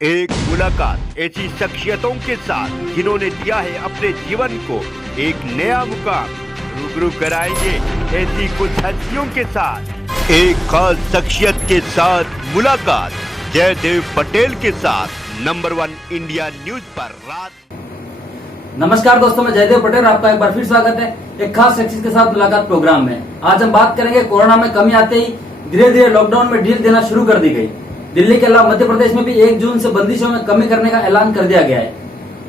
एक मुलाकात ऐसी शख्सियतों के साथ जिन्होंने दिया है अपने जीवन को एक नया मुकाम। रूबरू कराएंगे ऐसी कुछ हस्तियों के साथ एक खास शख्सियत के साथ मुलाकात। जयदेव पटेल के साथ नंबर 1 इंडिया न्यूज पर रात। नमस्कार दोस्तों, मैं जयदेव पटेल, आपका एक बार फिर स्वागत है एक खास शख्सियत के साथ मुलाकात प्रोग्राम में। आज हम बात करेंगे कोरोना में कमी आते ही धीरे धीरे लॉकडाउन में ढील देना शुरू कर दी गई। दिल्ली के अलावा मध्य प्रदेश में भी 1 जून से बंदिशों में कमी करने का ऐलान कर दिया गया है।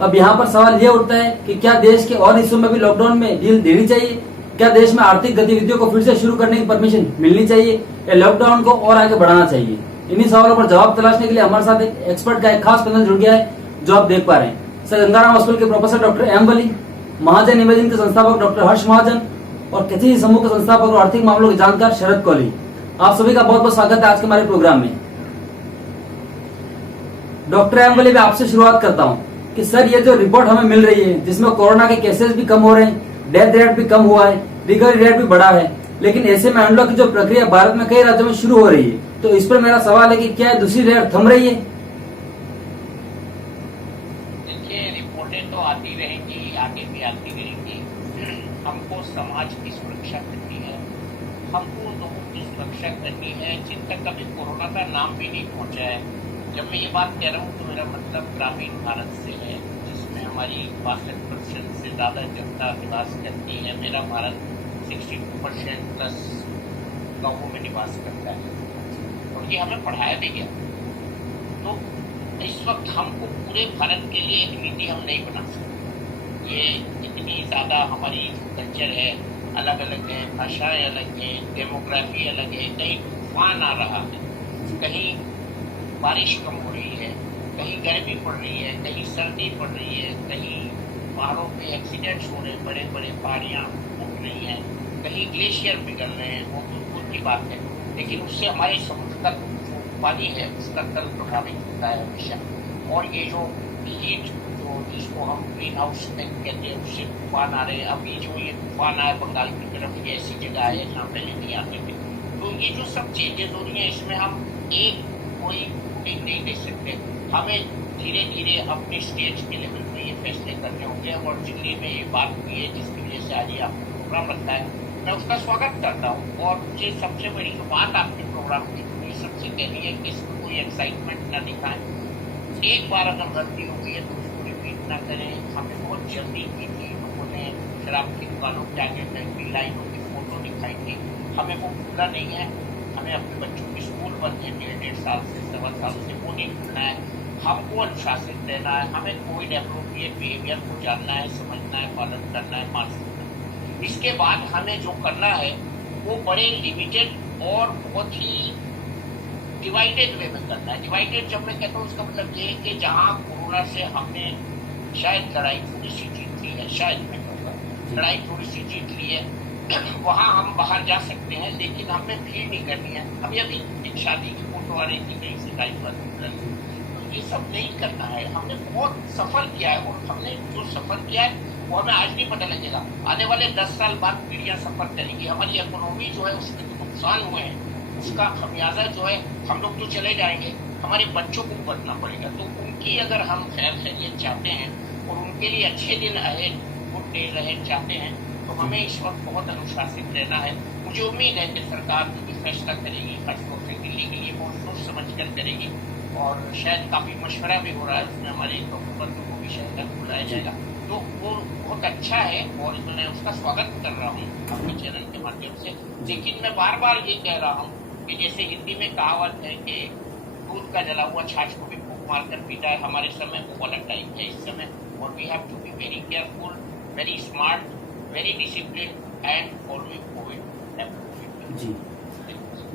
अब यहाँ पर सवाल ये उठता है कि क्या देश के और हिस्सों में भी लॉकडाउन में ढील देनी चाहिए? क्या देश में आर्थिक गतिविधियों को फिर से शुरू करने की परमिशन मिलनी चाहिए या लॉकडाउन को और आगे बढ़ाना चाहिए? इन्हीं सवालों पर जवाब तलाशने के लिए हमारे साथ एक एक्सपर्ट का एक खास पैनल जुड़ गया है, जो आप देख पा रहे हैं। सर गंगाराम स्कूल के प्रोफेसर डॉक्टर एम वली, महाजन निवेदन के संस्थापक डॉक्टर हर्ष महाजन और कैथी समूह के संस्थापक और आर्थिक मामलों के जानकार शरद कोहली। आप सभी का बहुत बहुत स्वागत है आज के हमारे प्रोग्राम में। डॉक्टर एम वली, मैं आपसे शुरुआत करता हूं कि सर ये जो रिपोर्ट हमें मिल रही है जिसमें कोरोना के केसेस भी कम हो रहे हैं, डेथ रेट भी कम हुआ है, रिकवरी रेट भी बढ़ा है, लेकिन ऐसे में अनलॉक की जो प्रक्रिया भारत में कई राज्यों में शुरू हो रही है, तो इस पर मेरा सवाल है कि क्या दूसरी लहर थम रही है? देखिए, रिपोर्टें तो आती रहेंगी, आगे भी आती रहेंगी। हमको समाज की सुरक्षा करनी है, हमको लोगों की सुरक्षा करनी है जिन तक कभी कोरोना का नाम भी नहीं पहुंचा है। जब मैं ये बात कह रहा हूँ तो मेरा मतलब ग्रामीण भारत से है, जिसमें हमारी 62% से ज्यादा जनता निवास करती है। मेरा भारत 62% प्लस गाँवों में निवास करता है और ये हमें पढ़ाया भी गया। तो इस वक्त हमको पूरे भारत के लिए एक नीति हम नहीं बना सकते। ये इतनी ज्यादा हमारी कल्चर है, अलग अलग है, भाषाएं अलग है, डेमोग्राफी अलग है। कहीं तूफान आ रहा है, कहीं बारिश कम हो रही है, कहीं गर्मी पड़ रही है, कहीं सर्दी पड़ रही है, कहीं पहाड़ों पे एक्सीडेंट्स हो रहे हैं, बड़े बड़े पहाड़ियाँ उठ रही हैं, कहीं ग्लेशियर पिघल रहे हैं। वो दूर की बात है, लेकिन उससे हमारे समुद्र का जो पानी है उसका तल प्रभावित होता है हमेशा। और ये जो हीट जो जिसको हम ग्रीन हाउस इफेक्ट कहते हैं, उससे तूफान आ रहे हैं। अभी जो ये तूफान आया बंगाल की तरफ, ये ऐसी जगह है जहाँ पहले नहीं आते थे। तो ये जो सब चेंजेस हो रही है, इसमें हम एक कोई नहीं दे सकते। हमें धीरे धीरे अपने स्टेज के लेवल पर ये फैसले करने होंगे। और दिल्ली में ये बात हुई है जिसकी वजह से आज ये आपको प्रोग्राम रखा है, मैं उसका स्वागत करता हूँ। और मुझे सबसे बड़ी जो बात आपके प्रोग्राम की ये सबसे कहनी है कि इसमें कोई एक्साइटमेंट ना दिखाएं। एक बार अगर गलती हो गई है तो उसको रिपीट ना करें। हमें बहुत जल्दी की थी, लोगों ने शराब की दुकानों के आगे लंबी लाइनों की फोटो दिखाई थी। हमें वो भूलना नहीं है। हमें अपने बच्चों की स्कूल बंद है 1.5 साल से 7 साल से, वो नहीं भूलना है। हमको अनुशासित रहना है, हमें कोविड एप्रोप्रिएट बिहेवियर को जानना है, समझना है, पालन करना है, मान सकना है। इसके बाद हमें जो करना है वो बड़े लिमिटेड और बहुत ही डिवाइडेड वे में करना है। डिवाइडेड जब मैं कहता हूँ उसका मतलब ये है कि जहाँ कोरोना से हमने शायद लड़ाई थोड़ी सी जीत ली है, शायद मैं कहूँगा लड़ाई थोड़ी सी जीत ली है, वहाँ हम बाहर जा सकते हैं, लेकिन हमें भीड़ नहीं करनी है। अभी एक शादी की फोटो आ रही थी कहीं से लाइव पर, तो ये सब नहीं करना है। हमने बहुत सफर किया है और हमने जो सफर किया है वो हमें आज नहीं पता लगेगा। आने वाले 10 साल बाद पीढ़ियां सफर करेंगी। हमारी इकोनॉमी जो है उसके जो नुकसान हुए हैं उसका खमियाजा जो है, हम लोग तो चले जाएंगे, हमारे बच्चों को भुगतना पड़ेगा। तो उनकी अगर हम खैर खैरियत चाहते हैं और उनके लिए अच्छे दिन अहेड, गुड डेज अहेड चाहते हैं, तो हमें इस वक्त बहुत अनुशासित रहना है। मुझे उम्मीद है कि सरकार जो भी फैसला करेगी खासतौर से दिल्ली के लिए बहुत सोच समझ कर करेगी। और शायद काफी मशवरा भी हो रहा है, उसमें हमारे डॉक्टर को भी शायद बुलाया जाएगा, तो वो बहुत अच्छा है और मैं उसका स्वागत कर रहा हूँ अपने चैनल के माध्यम से। लेकिन मैं बार बार ये कह रहा हूँ कि जैसे हिंदी में कहावत है कि दूध का जला हुआ छाछ को भी फूंक मारकर पीता है, हमारे समय वो वाला टाइम है इस समय। और we have to be very careful, very smart, very discipline and following covid. जी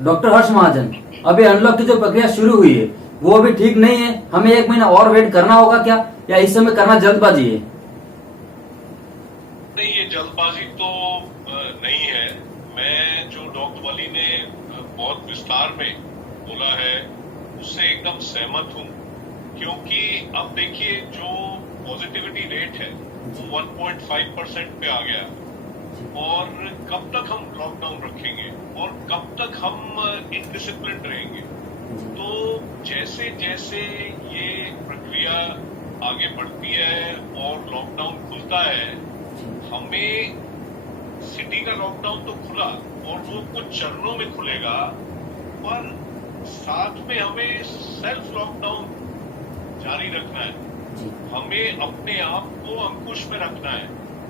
डॉक्टर हर्ष महाजन, अभी अनलॉक की जो प्रक्रिया शुरू हुई है वो अभी ठीक नहीं है, हमें 1 महीना और वेट करना होगा क्या, या इस समय करना जल्दबाजी है? नहीं, ये जल्दबाजी तो नहीं है। मैं जो डॉक्टर वली ने बहुत विस्तार में बोला है उससे एकदम सहमत हूँ, क्योंकि अब देखिए जो पॉजिटिविटी रेट है वो 1.5% पे आ गया। और कब तक हम लॉकडाउन रखेंगे और कब तक हम इनडिसिप्लिन रहेंगे? तो जैसे जैसे ये प्रक्रिया आगे बढ़ती है और लॉकडाउन खुलता है, हमें सिटी का लॉकडाउन तो खुला और वो कुछ चरणों में खुलेगा, पर साथ में हमें सेल्फ लॉकडाउन जारी रखना है। हमें अपने आप को अंकुश में रखना है।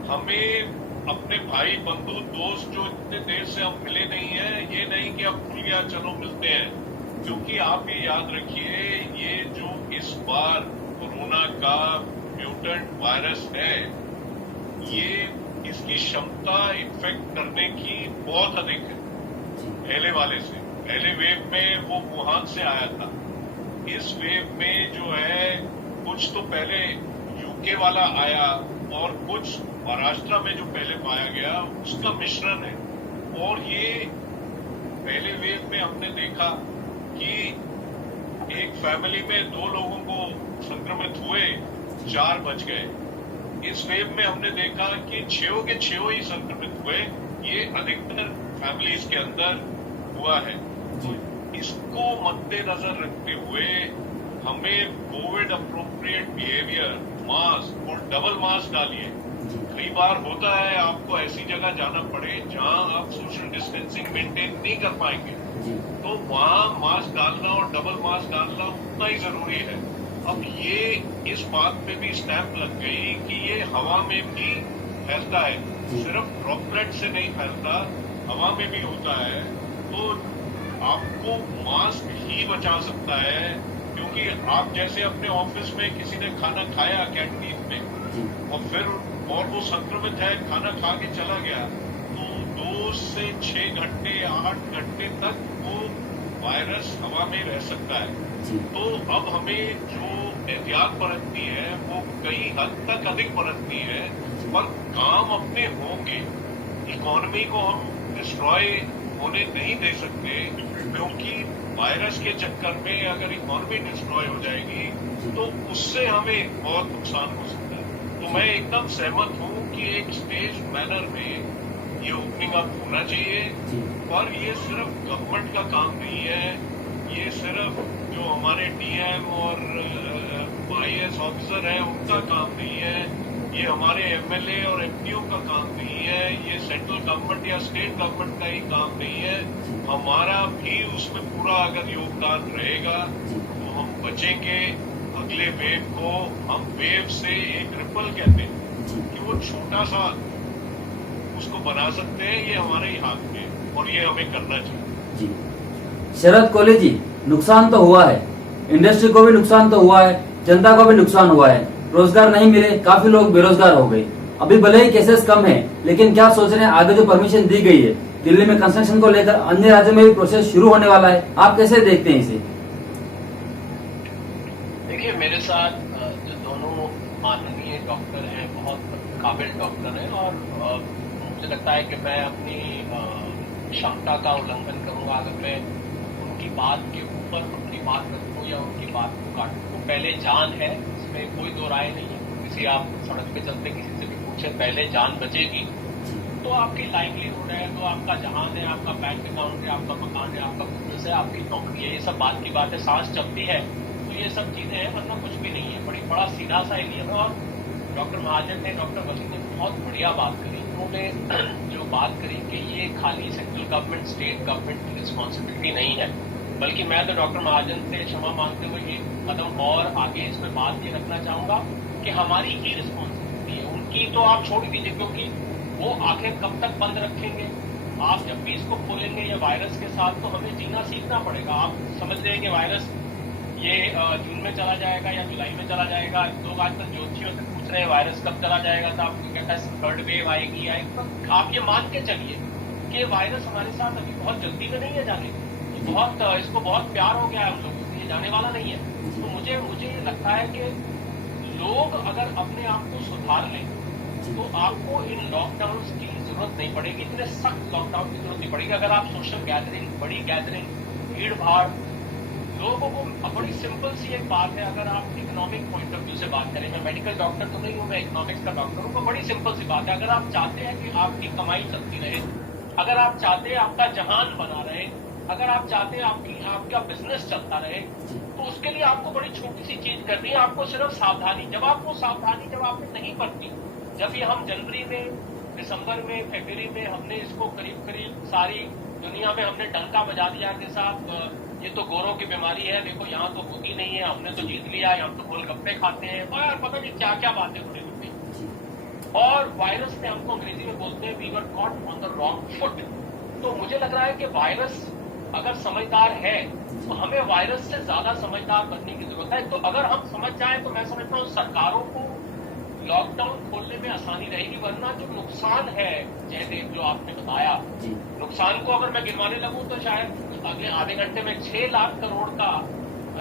हमें अपने भाई बंधु दोस्त जो इतने देर से हम मिले नहीं है, ये नहीं कि अब खुल गया चलो मिलते हैं, क्योंकि आप ये याद रखिए ये जो इस बार कोरोना का म्यूटेंट वायरस है, ये इसकी क्षमता इन्फेक्ट करने की बहुत अधिक है पहले वाले से। पहले वेव में वो वुहान से आया था, इस वेव में जो है कुछ तो पहले यूके वाला आया और कुछ महाराष्ट्र में जो पहले पाया गया उसका मिश्रण है। और ये पहले वेव में हमने देखा कि एक फैमिली में 2 लोगों को संक्रमित हुए, 4 बच गए। इस वेव में हमने देखा कि 6 के 6 ही संक्रमित हुए। ये अधिकतर फैमिलीज के अंदर हुआ है। तो इसको मद्देनजर रखते हुए हमें कोविड अप्रोप्रिएट बिहेवियर, मास्क और डबल मास्क डालिए। कई बार होता है आपको ऐसी जगह जाना पड़े जहां आप सोशल डिस्टेंसिंग मेंटेन नहीं कर पाएंगे, तो वहां मास्क डालना और डबल मास्क डालना उतना ही जरूरी है। अब ये इस बात पे भी स्टैंप लग गई कि ये हवा में भी फैलता है, सिर्फ ड्रॉपलेट से नहीं फैलता, हवा में भी होता है। तो आपको मास्क ही बचा सकता है, क्योंकि आप जैसे अपने ऑफिस में किसी ने खाना खाया कैंटीन में और वो संक्रमित है, खाना खा के चला गया, तो 2 से 6 घंटे 8 घंटे तक वो वायरस हवा में रह सकता है। तो अब हमें जो एहतियात बरतनी है वो कई हद तक अधिक बरतनी है, पर काम अपने होंगे। इकोनॉमी को हम डिस्ट्रॉय होने नहीं दे सकते, क्योंकि वायरस के चक्कर में अगर इकोनॉमी डिस्ट्रॉय हो जाएगी तो उससे हमें बहुत नुकसान हो सकता है। तो मैं एकदम सहमत हूं कि एक स्टेज मैनर में ये ओपनिंग अप होना चाहिए, पर ये सिर्फ गवर्नमेंट का काम नहीं है, ये सिर्फ जो हमारे डीएम और आईएएस ऑफिसर है उनका काम नहीं है, ये हमारे एमएलए और एमपीओ का काम नहीं है, ये सेंट्रल गवर्नमेंट या स्टेट गवर्नमेंट का ही काम नहीं है। हमारा भी उसमें पूरा अगर योगदान रहेगा तो हम बचेंगे अगले वेव को। हम वेव से एक रिपल कहते हैं कि वो छोटा सा उसको बना सकते हैं, ये हमारे ही हाथ में, और ये हमें करना चाहिए। शरद कोहली जी, नुकसान तो हुआ है, इंडस्ट्री को भी नुकसान तो हुआ है, जनता को भी नुकसान हुआ है, रोजगार नहीं मिले, काफी लोग बेरोजगार हो गए। अभी भले ही केसेस कम है, लेकिन क्या सोच रहे हैं, आगे जो परमिशन दी गई है दिल्ली में कंस्ट्रक्शन को लेकर, अन्य राज्यों में भी प्रोसेस शुरू होने वाला है, आप कैसे देखते हैं इसे? देखिए, मेरे साथ जो दोनों माननीय डॉक्टर हैं, बहुत काबिल डॉक्टर हैं, और मुझे लगता है कि मैं अपनी क्षमता का उल्लंघन करूंगा अगर मैं उनकी बात के ऊपर अपनी बात रखूं या उनकी बात को काटूं। तो पहले जान है, इसमें कोई दो राय नहीं है। किसी आप सड़क पे चलते किसी से भी पूछे, पहले जान बचेगी तो आपकी लाइवलीहुड है, तो आपका जहान है, आपका बैंक अकाउंट है, आपका मकान है, आपका बिजनेस है, आपकी नौकरी है, ये सब बात की बात है। सांस चलती है तो ये सब चीजें हैं, वरना कुछ भी नहीं है। बड़ा सीधा सा एरिया है। और डॉक्टर महाजन ने, डॉक्टर वली ने बहुत बढ़िया बात करी। उन्होंने जो बात करी कि ये खाली सेंट्रल गवर्नमेंट, स्टेट गवर्नमेंट की रिस्पॉन्सिबिलिटी नहीं है, बल्कि मैं तो डॉक्टर महाजन से क्षमा मांगते हुए ये कदम और आगे इसमें बात ये रखना चाहूंगा कि हमारी ही रिस्पॉन्सिबिलिटी है। उनकी तो आप छोड़ दीजिए, क्योंकि वो आखिर कब तक बंद रखेंगे। आप जब भी इसको खोलेंगे या वायरस के साथ, तो हमें जीना सीखना पड़ेगा। आप समझ रहे हैं कि वायरस ये जून में चला जाएगा या जुलाई में चला जाएगा। लोग आजकल ज्योतिषियों से पूछ रहे हैं वायरस कब चला जाएगा, तो आपको कहता है 3rd वेव आएगी। आप ये मान के चलिए कि वायरस हमारे साथ अभी बहुत जल्दी में नहीं है जाने, इसको बहुत प्यार हो गया है हम लोगों से, ये जाने वाला नहीं है। तो मुझे ये लगता है कि लोग अगर अपने आप को सुधार लें तो आपको इन लॉकडाउन की जरूरत नहीं पड़ेगी, इतने सख्त लॉकडाउन की जरूरत नहीं पड़ेगी। अगर आप सोशल गैदरिंग, बड़ी गैदरिंग, भीड़ भाड़, लोगों को बड़ी सिंपल सी एक बात है। अगर आप इकोनॉमिक पॉइंट ऑफ व्यू से बात करें, मैं मेडिकल डॉक्टर तो नहीं हूं, मैं इकोनॉमिक्स का डॉक्टर हूं, तो बड़ी सिंपल सी बात है। अगर आप चाहते हैं कि आपकी कमाई चलती रहे, अगर आप चाहते हैं आपका जहान बना रहे, अगर आप चाहते हैं आपका बिजनेस चलता रहे, तो उसके लिए आपको बड़ी छोटी सी चीज करनी है। आपको सिर्फ सावधानी, जब आपने नहीं बरती, जब ये हम जनवरी में, दिसंबर में, फरवरी में हमने इसको करीब सारी दुनिया में हमने डंका बजा दिया कि साहब ये तो गोरों की बीमारी है, देखो यहाँ तो होती नहीं है, हमने तो जीत लिया, हम तो गोलगप्पे खाते हैं, और पता नहीं क्या क्या बातें होने लग गई। और वायरस ने हमको अंग्रेजी में बोलते हैं we were caught on the wrong foot. तो मुझे लग रहा है कि वायरस अगर समझदार है तो हमें वायरस से ज्यादा समझदार बनने की जरूरत है। तो अगर हम समझ जाए तो मैं समझता हूँ सरकारों को लॉकडाउन खोलने में आसानी रहेगी, वरना जो नुकसान है जयदेव जो आपने बताया, नुकसान को अगर मैं गिनवाने लगूं तो शायद अगले आधे घंटे में 6 लाख करोड़ का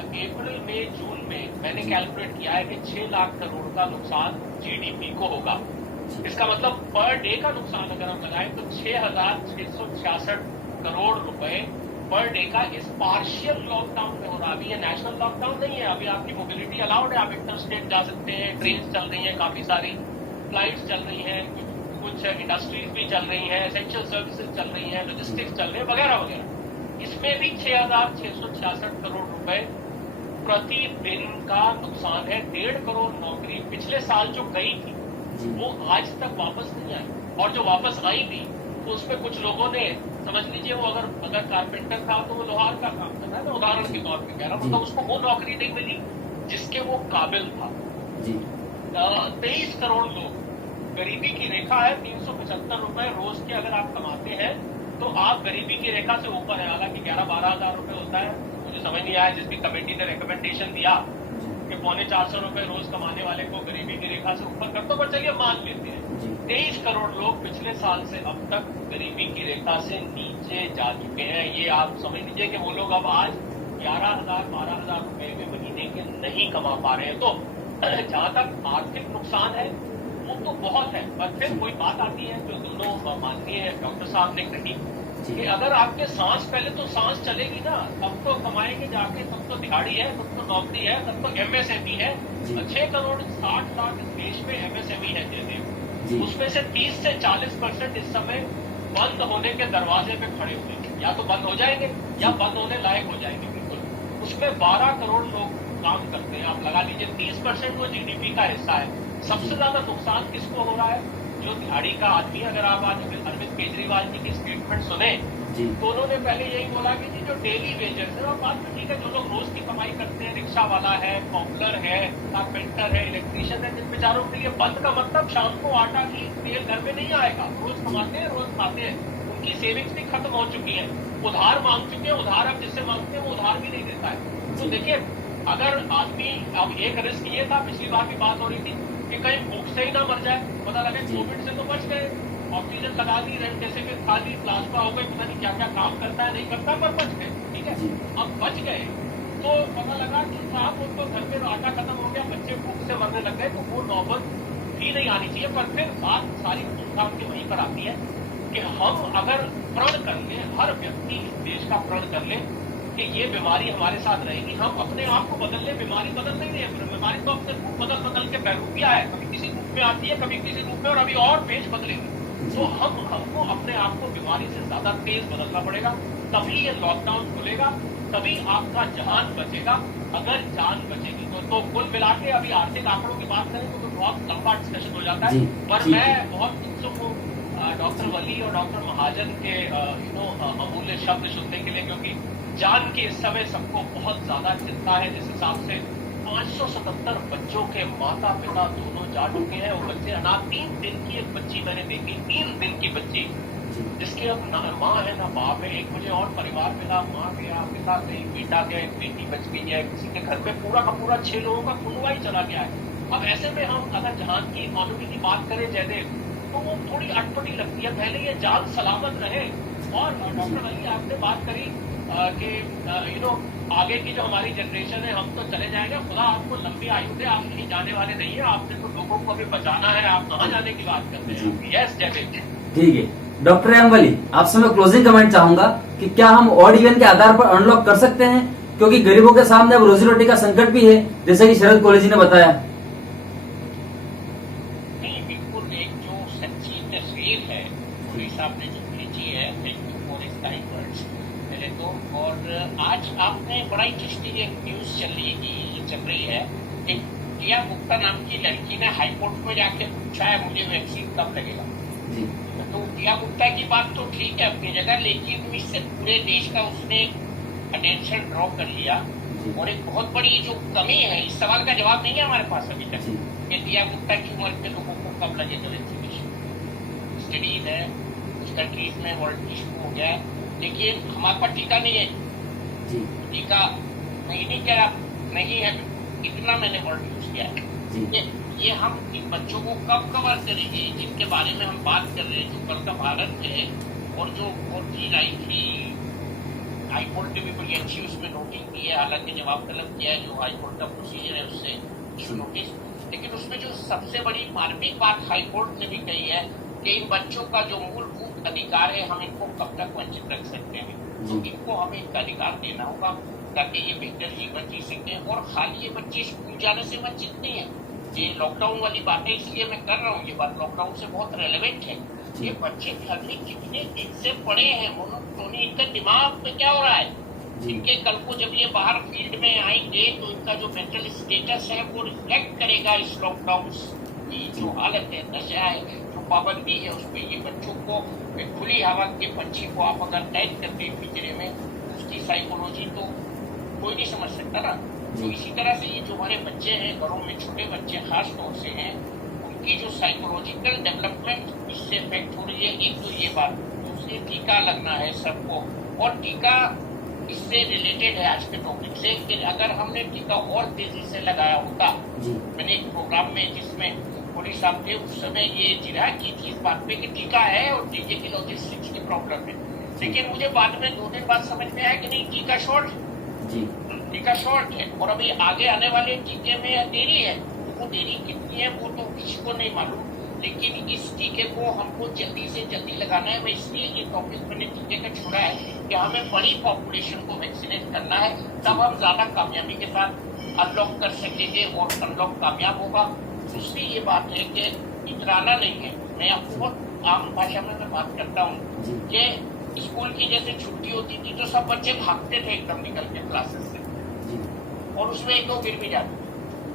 अप्रैल मई जून में मैंने कैलकुलेट किया है कि 6 लाख करोड़ का नुकसान जीडीपी को होगा। इसका मतलब पर डे का नुकसान अगर हम लगाएं तो 6,666 करोड़ रुपए पर डे का इस पार्शियल लॉकडाउन में हो रहा। अभी ये नेशनल लॉकडाउन नहीं है, अभी आपकी मोबिलिटी अलाउड है, आप इंटर स्टेट जा सकते हैं, ट्रेन चल रही हैं, काफी सारी फ्लाइट्स चल रही हैं, कुछ इंडस्ट्रीज भी चल रही हैं, एसेंशियल सर्विसेज चल रही हैं, लॉजिस्टिक्स चल रहे हैं, वगैरह वगैरह। इसमें भी 6,666 करोड़ रुपए प्रतिदिन का नुकसान है। 1.5 करोड़ नौकरी पिछले साल जो गई थी वो आज तक वापस नहीं आई, और जो वापस आई थी तो उसमें कुछ लोगों ने, समझ लीजिए वो अगर कारपेंटर था तो वो लोहार का काम कर रहा है, मैं उदाहरण के तौर पे कह रहा हूँ, तो उसको वो नौकरी नहीं मिली जिसके वो काबिल था। 23 करोड़ लोग, गरीबी की रेखा है 375 रुपए रोज के अगर आप कमाते हैं तो आप गरीबी की रेखा से ऊपर है। हालांकि 11-12 हजार रुपए होता है, मुझे समझ नहीं आया जिसकी कमेटी ने रिकमेंडेशन दिया कि 450 रुपए रोज कमाने वाले को गरीबी की रेखा से ऊपर कर दो, पर चलिए मान लेते हैं। 23 करोड़ लोग पिछले साल से अब तक गरीबी की रेखा से नीचे जा चुके हैं। ये आप समझ लीजिए कि वो लोग अब आज 11,000-12,000 रुपए में महीने के नहीं कमा पा रहे हैं। तो जहां तक आर्थिक नुकसान है वो तो बहुत है, पर फिर कोई बात आती है जो दोनों माननीय डॉक्टर साहब ने कही कि अगर आपके सांस, पहले तो सांस चलेगी ना, तब तो कमाएंगे जाके, तब तो दिहाड़ी है, तब तो नौकरी है, तब तो एमएसएमई है। 6 करोड़ 60 लाख इस देश में एमएसएमई है जैसे, उसमें से 30 से 40% इस समय बंद होने के दरवाजे पे खड़े हुए, या तो बंद हो जाएंगे या बंद होने लायक हो जाएंगे। बिल्कुल उसमें 12 करोड़ लोग काम करते हैं, आप लगा लीजिए 30% वो जीडीपी का हिस्सा है। सबसे ज्यादा नुकसान किसको हो रहा है? जो दिहाड़ी का आदमी। अगर आप आज अरविंद केजरीवाल जी की स्टेटमेंट सुने तो उन्होंने पहले यही बोला कि जी जो डेली वेजेस है, और बात तो ठीक है, जो लोग रोज की कमाई करते हैं, रिक्शा वाला है, पॉपुलर है, कारपेंटर है, इलेक्ट्रीशियन है, जिन बेचारों के लिए बंद का मतलब शाम को आटा की तेल घर में नहीं आएगा, रोज कमाते हैं, रोज खाते हैं, उनकी सेविंग्स भी खत्म हो चुकी है, उधार मांग चुके हैं, उधार अब जिससे मांगते हैं वो उधार भी नहीं देता है। तो देखिए, अगर आदमी, अब एक रिस्क ये था, पिछली बार भी बात हो रही थी कि कहीं भूख से ही ना मर जाए, पता लगे कोविड से तो बच गए, ऑक्सीजन लगा दी, जैसे कि खाली प्लाज्मा हो गए, पता नहीं क्या क्या काम करता है, नहीं करता, पर बच गए। ठीक है, अब बच गए तो पता लगा कि साहब उनको घर में आटा खत्म हो गया, बच्चे भूख से मरने लग गए, तो वो नौबत भी नहीं आनी चाहिए। पर फिर बात सारी धूमधाम की वहीं पर आती है कि हम अगर प्रण कर ले, हर व्यक्ति इस देश का प्रण कर ले कि ये बीमारी हमारे साथ रहेगी, हम अपने आप को बदल ले, बीमारी बदल नहीं रही है, बीमारी तो अपने रूप बदल के बैरूप भी आया है, कभी किसी रूप में आती है, कभी किसी रूप में, और अभी और पेज बदलेगी। तो हमको अपने आप को बीमारी से ज्यादा तेज बदलना पड़ेगा, तभी ये लॉकडाउन खुलेगा, तभी आपका जान बचेगा। अगर जान बचेगी तो कुल मिला के, अभी आर्थिक आंकड़ों की बात करें तो बहुत लंबा डिस्कशन हो जाता है, पर मैं बहुत इच्छुक हूँ डॉक्टर वली और डॉक्टर महाजन के अमूल्य शब्द सुनने के लिए, क्योंकि जान के इस समय सबको बहुत ज्यादा चिंता है। जिस हिसाब से 577 बच्चों के माता पिता दोनों जा चुके हैं, वो बच्चे अनाथ। 3 दिन की एक बच्ची मैंने देखी, 3 दिन की बच्ची, जिसकी अब ना माँ है ना बाप है। एक मुझे और परिवार मिला, माँ गया, पिता गई, बेटा गया, एक बेटी बच गई है, किसी के घर में पूरा का पूरा 6 लोगों का कुनवा ही चला गया है। अब ऐसे में हम अगर जहान की इकोनॉमी की बात करें जयदेव, तो वो थोड़ी अटपटी लगती है। पहले ये जान सलामत रहे। और डॉक्टर वली, आपने बात करी कि आगे की जो हमारी जनरेशन है, हम तो चले जाएंगे, खुदा आपको लंबी आयु दे, आप कहीं जाने वाले नहीं है, आपने तो लोगों को अभी बचाना है, आप कहाँ जाने की बात करते हैं। यस जयदेव, ठीक है। डॉक्टर एमवली, आपसे मैं क्लोजिंग कमेंट चाहूंगा कि क्या हम ऑड इवन के आधार पर अनलॉक कर सकते हैं, क्योंकि गरीबों के सामने अब रोजी रोटी का संकट भी है, जैसे कि शरद कॉलेज ने बताया। नहीं, बिल्कुल एक जो सच्ची तस्वीर है, आपने जो भेजी है, थैंक यू फॉर इस काइंड वर्ड्स। पहले तो बड़ा इंटरेस्टिंग एक न्यूज चल रही है। एक दिया गुप्ता नाम की लड़की ने हाईकोर्ट में जाके पूछा है मुझे वैक्सीन कब लगेगा। तो दिया गुप्ता की बात तो ठीक है अपनी जगह, लेकिन इससे पूरे देश का उसने अटेंशन ड्रॉ कर लिया। और एक बहुत बड़ी जो कमी है, इस सवाल का जवाब नहीं है हमारे पास अभी तक कि दिया गुप्ता की उम्र के लोगों को कब लगेगा वैक्सीनेशन। स्टडीज है कुछ कंट्रीज में वर्ल्ड इशू हो गया है, लेकिन हमारे पास टीका नहीं है। टीका नहीं कह रहा नहीं है, इतना मैंने वर्ड यूज किया है। ये हम इन बच्चों को कब कवर करेंगे जिनके बारे में हम बात कर रहे हैं, जो कल का भारत है और जो बहुत चीज आई थी। हाईकोर्ट ने भी बड़ी अच्छी उसमें नोटिस दी है, हालांकि जवाब तलब किया है जो हाईकोर्ट का प्रोसीजर है उससे नोटिस। लेकिन उसमें जो सबसे बड़ी मार्मिक बात हाईकोर्ट ने भी कही है कि इन बच्चों का जो मूलभूत अधिकार है हम इनको कब तक वंचित रख सकते हैं। तो इनको हमें इनका अधिकार देना होगा ताकि ये बेहतर जीवन जी सके। और खाली ये बच्चे स्कूल जाने से वंचित नहीं है। ये लॉकडाउन वाली बातें इसलिए मैं कर रहा हूँ, ये बात लॉकडाउन से बहुत रेलेवेंट है। ये बच्चे घर में कितने दिन से पड़े हैं, मोनोटोनी, इनका दिमाग में क्या हो रहा है। इनके कल को जब ये बाहर फील्ड में आएंगे तो इनका जो मेंटल स्टेटस है वो रिफ्लेक्ट करेगा इस लॉकडाउन की जो हालत है, नशा है, जो पाबंदी है उसमें। ये बच्चों को खुली हवा के पंछी को आप अगर कैद करते हैं पिंजरे में, उसकी साइकोलॉजी तो कोई नहीं समझ सकता ना। तो इसी तरह से ये जो हमारे बच्चे हैं घरों में, छोटे बच्चे खास तौर से हैं, उनकी जो साइकोलॉजिकल डेवलपमेंट इससे इफेक्ट हो रही है। एक तो ये बात, दूसरी टीका लगना है सबको। और टीका इससे रिलेटेड है आज के टॉपिक से कि अगर हमने टीका और तेजी से लगाया होता। मैंने एक प्रोग्राम में जिसमें पुलिस साहब थे उस समय ये जिरा की थी इस बात पे कि टीका है और टीके की लॉजिस्टिक्स की प्रॉब्लम है। लेकिन मुझे बाद में 2 दिन बाद समझ में आया कि नहीं, टीका शॉर्ट है और अभी आगे आने वाले टीके में देरी है। वो देरी कितनी है वो तो किसी को नहीं मालूम, लेकिन इस टीके को हमको जल्दी से जल्दी लगाना है। मैं इसलिए ये टॉपिक मैंने टीके का छोड़ा है कि हमें बड़ी पॉपुलेशन को वैक्सीनेट करना है, तब हम ज्यादा कामयाबी के साथ अनलॉक कर सकेंगे और अनलॉक कामयाब होगा। दूसरी ये बात है कि इतराना नहीं है। मैं आपको बहुत आम भाषा में मैं बात करता हूँ कि स्कूल की जैसे छुट्टी होती थी तो सब बच्चे भागते थे एकदम निकल के क्लासेस से, और उसमें 1-2 गिर भी जाते।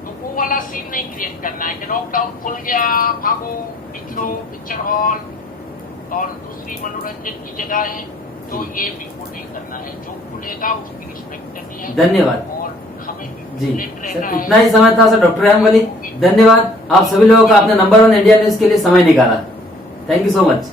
तो वो वाला सीन नहीं क्रिएट करना है कि लॉकडाउन खुल गया भागो निकलो पिक्चर हॉल और दूसरी मनोरंजन की जगह है, तो ये बिल्कुल नहीं करना है। जो खुलेगा उसकी रिस्पेक्ट करनी है। धन्यवाद। और हमें जी सर, इतना ही समय था सर। डॉक्टर रेहम वली, धन्यवाद। आप सभी लोगों का आपने नंबर 1 इंडिया न्यूज के लिए समय निकाला। Thank you so much.